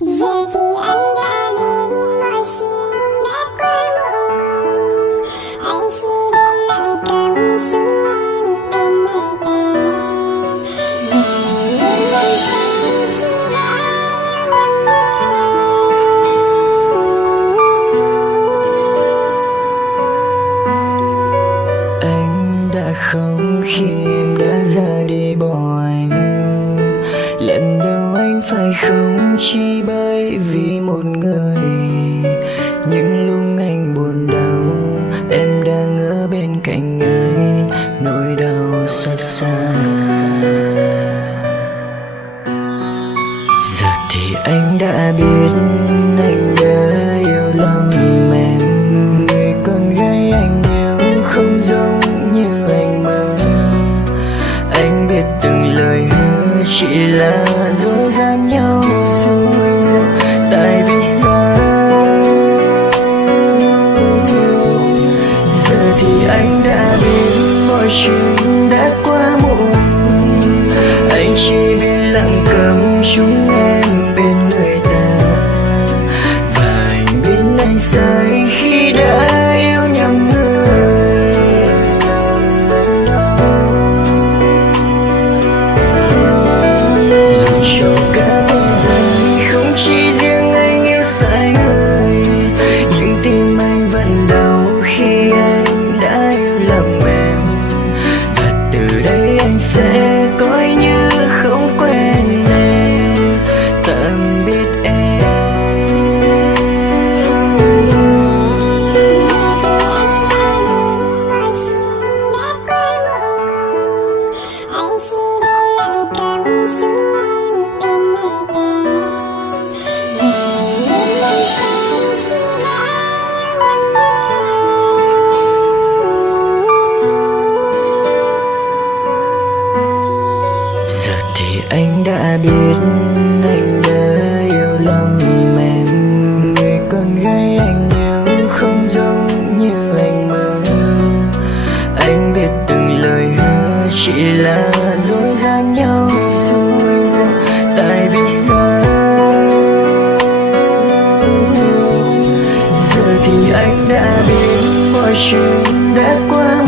Giờ thì anh đã biết mọi chuyện đã qua muộn. Anh chỉ biết lặng cầm súng em bên người ta. Và những lần sau khi đã yêu nhầm. Anh đã không khi em đã ra đi bỏ anh. Lần đầu anh phải không chỉ bởi vì một người. Những lúc anh buồn đau em đang ở bên cạnh anh, nỗi đau xót xa. Giờ thì anh đã biết anh đã yêu lầm em. Người con gái anh yêu không giống như anh mơ. Anh biết từng lời hứa chỉ là dối gian nhau. Tại vì sao giờ thì anh đã biết mọi chuyện đã quá muộn. Anh chỉ biết lặng cầm chúng em bên người ta. Và anh biết anh sai khi đã yêu nhầm người. Dù cho cả thế giới không chỉ riêng anh yêu sai người, nhưng tim anh vẫn đau khi anh đã yêu lầm em. Và từ đây anh sẽ coi như không quen em. Tạm biệt em. Anh chỉ biết lặng cầm súng em bên người ta. Và những lần sau khi đã yêu nhầm. Giờ thì anh đã biết anh đã yêu lầm em. Người con gái anh yêu không giống như anh mơ. Anh biết từng lời hứa chỉ là dối gian nhau. Tại vì sao giờ thì anh đã biết mọi chuyện đã qua